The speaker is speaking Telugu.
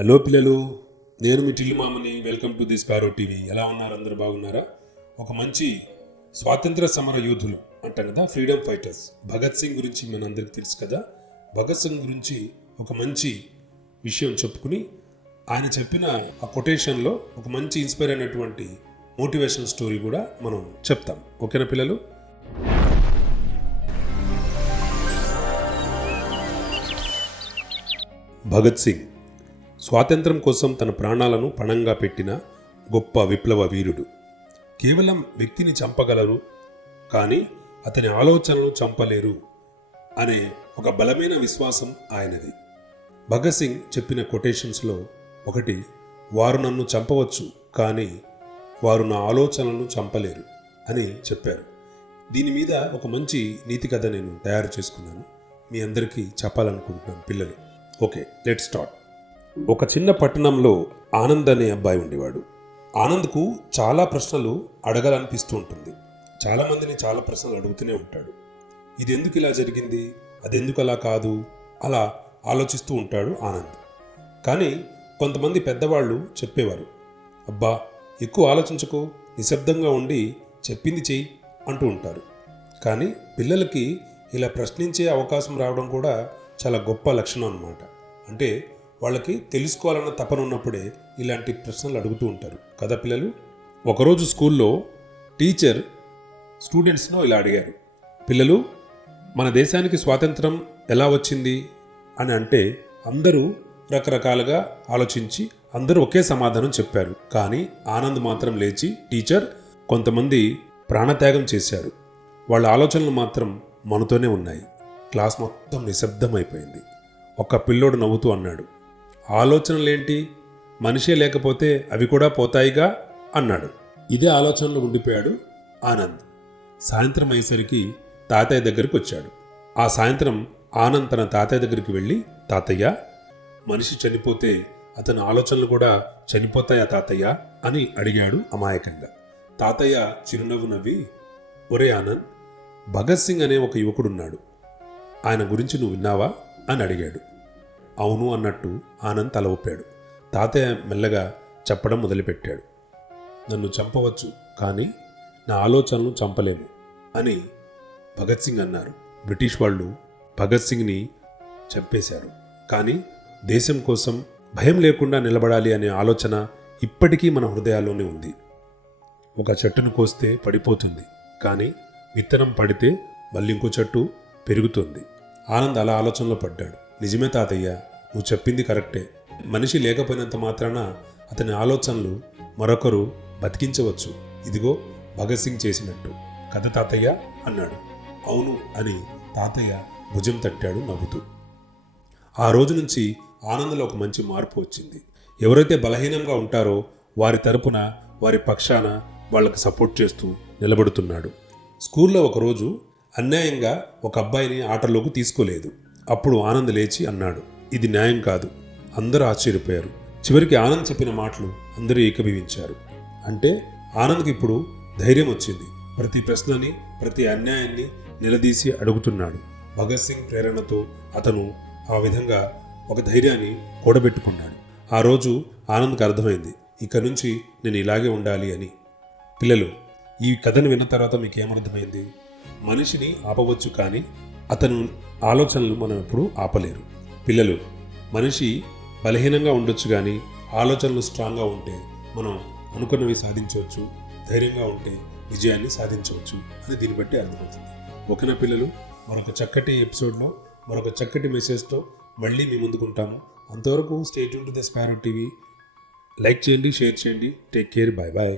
హలో పిల్లలు, నేను మీ టిల్లు మామని. Welcome to the sparrow TV. ఎలా ఉన్నారు? అందరూ బాగున్నారా? ఒక మంచి స్వాతంత్ర సమర యోధులు అంటాం కదా, ఫ్రీడమ్ ఫైటర్స్, భగత్ సింగ్ గురించి మనందరికీ తెలుసు కదా. భగత్ సింగ్ గురించి ఒక మంచి విషయం చెప్పుకుని ఆయన చెప్పిన ఆ కొటేషన్లో ఒక మంచి ఇన్స్పైర్ అయినటువంటి మోటివేషనల్ స్టోరీ కూడా మనం చెప్తాం. ఓకేనా పిల్లలు? భగత్ సింగ్ స్వాతంత్రం కోసం తన ప్రాణాలను పణంగా పెట్టిన గొప్ప విప్లవ వీరుడు. కేవలం వ్యక్తిని చంపగలరు, కానీ అతని ఆలోచనలు చంపలేరు అనే ఒక బలమైన విశ్వాసం ఆయనది. భగత్ సింగ్ చెప్పిన కొటేషన్స్లో ఒకటి, వారు నన్ను చంపవచ్చు, కానీ వారు నా ఆలోచనలను చంపలేరు అని చెప్పారు. దీని మీద ఒక మంచి నీతి కథ నేను తయారు చేసుకున్నాను, మీ అందరికీ చెప్పాలనుకుంటున్నాను పిల్లలు. Okay, let's start. ఒక చిన్న పట్టణంలో ఆనంద్ అనే అబ్బాయి ఉండేవాడు. ఆనంద్కు చాలా ప్రశ్నలు అడగాలనిపిస్తూ ఉంటుంది. చాలామందిని చాలా ప్రశ్నలు అడుగుతూనే ఉంటాడు. ఇది ఎందుకు ఇలా జరిగింది, అది ఎందుకు అలా కాదు, అలా ఆలోచిస్తూ ఉంటాడు ఆనంద్. కానీ కొంతమంది పెద్దవాళ్ళు చెప్పేవారు, అబ్బా ఎక్కువ ఆలోచించకు, నిశ్శబ్దంగా ఉండి చెప్పింది చెయ్యి అంటూ ఉంటారు. కానీ పిల్లలకి ఇలా ప్రశ్నించే అవకాశం రావడం కూడా చాలా గొప్ప లక్షణం అన్నమాట. అంటే వాళ్ళకి తెలుసుకోవాలన్న తపన ఉన్నప్పుడే ఇలాంటి ప్రశ్నలు అడుగుతూ ఉంటారు కదా పిల్లలు. ఒకరోజు స్కూల్లో టీచర్ స్టూడెంట్స్ను ఇలా అడిగారు, పిల్లలు మన దేశానికి స్వాతంత్రం ఎలా వచ్చింది అని అంటే అందరూ రకరకాలుగా ఆలోచించి అందరూ ఒకే సమాధానం చెప్పారు. కానీ ఆనంద్ మాత్రం లేచి, టీచర్, కొంతమంది ప్రాణత్యాగం చేశారు, వాళ్ళ ఆలోచనలు మాత్రం మనతోనే ఉన్నాయి. క్లాస్ మొత్తం నిశ్శబ్దమైపోయింది. ఒక్క పిల్లోడు నవ్వుతూ అన్నాడు, ఆలోచనలేంటి, మనిషే లేకపోతే అవి కూడా పోతాయిగా అన్నాడు. ఇదే ఆలోచనలో ఉండిపోయాడు ఆనంద్. సాయంత్రం అయ్యేసరికి తాతయ్య దగ్గరికి వచ్చాడు. ఆ సాయంత్రం ఆనంద్ తన తాతయ్య దగ్గరికి వెళ్ళి, తాతయ్య, మనిషి చనిపోతే అతని ఆలోచనలు కూడా చనిపోతాయా తాతయ్య అని అడిగాడు అమాయకంగా. తాతయ్య చిరునవ్వు నవ్వి, ఒరే ఆనంద్, భగత్ సింగ్ అనే ఒక యువకుడున్నాడు, ఆయన గురించి నువ్వు విన్నావా అని అడిగాడు. అవును అన్నట్టు ఆనంద్ తల ఊపాడు. తాతయ్య మెల్లగా చెప్పడం మొదలుపెట్టాడు, నన్ను చంపవచ్చు, కానీ నా ఆలోచనలు చంపలేము అని భగత్ సింగ్ అన్నారు. బ్రిటిష్ వాళ్ళు భగత్ సింగ్ని చంపేశారు, కానీ దేశం కోసం భయం లేకుండా నిలబడాలి అనే ఆలోచన ఇప్పటికీ మన హృదయాల్లోనే ఉంది. ఒక చెట్టును కోస్తే పడిపోతుంది, కానీ విత్తనం పడితే మళ్ళీ ఇంకో చెట్టు పెరుగుతుంది. ఆనంద్ అలా ఆలోచనలో పడ్డాడు. నిజమే తాతయ్య, నువ్వు చెప్పింది కరెక్టే. మనిషి లేకపోయినంత మాత్రాన అతని ఆలోచనలు మరొకరు బతికించవచ్చు. ఇదిగో భగత్ సింగ్ చేసినట్టు కదా తాతయ్య అన్నాడు. అవును అని తాతయ్య భుజం తట్టాడు నవ్వుతూ. ఆ రోజు నుంచి ఆనంద్లో ఒక మంచి మార్పు వచ్చింది. ఎవరైతే బలహీనంగా ఉంటారో వారి తరపున, వారి పక్షాన వాళ్ళకి సపోర్ట్ చేస్తూ నిలబడుతున్నాడు. స్కూల్లో ఒకరోజు అన్యాయంగా ఒక అబ్బాయిని ఆటలోకి తీసుకోలేదు. అప్పుడు ఆనంద్ లేచి అన్నాడు, ఇది న్యాయం కాదు. అందరూ ఆశ్చర్యపోయారు. చివరికి ఆనంద్ చెప్పిన మాటలు అందరూ ఏకీభవించారు. అంటే ఆనంద్కి ఇప్పుడు ధైర్యం వచ్చింది. ప్రతి ప్రశ్నని, ప్రతి అన్యాయాన్ని నిలదీసి అడుగుతున్నాడు. భగత్ సింగ్ ప్రేరణతో అతను ఆ విధంగా ఒక ధైర్యాన్ని కూడబెట్టుకున్నాడు. ఆ రోజు ఆనంద్కి అర్థమైంది, ఇక నుంచి నేను ఇలాగే ఉండాలి అని. పిల్లలు, ఈ కథను విన్న తర్వాత మీకు ఏమర్థమైంది? మనిషిని ఆపవచ్చు, కానీ అతను ఆలోచనలు మనం ఎప్పుడూ ఆపలేరు. పిల్లలు, మనిషి బలహీనంగా ఉండొచ్చు, కానీ ఆలోచనలు స్ట్రాంగ్గా ఉంటే మనం అనుకున్నవి సాధించవచ్చు, ధైర్యంగా ఉంటే విజయాన్ని సాధించవచ్చు అని దీన్ని బట్టి అర్థమవుతుంది. ఓకేనా పిల్లలు? మరొక చక్కటి ఎపిసోడ్లో మరొక చక్కటి మెసేజ్తో మళ్ళీ మీ ముందుకుంటాము. అంతవరకు stay tune to the sparrow TV. Like చేయండి, షేర్ చేయండి. Take care, bye bye.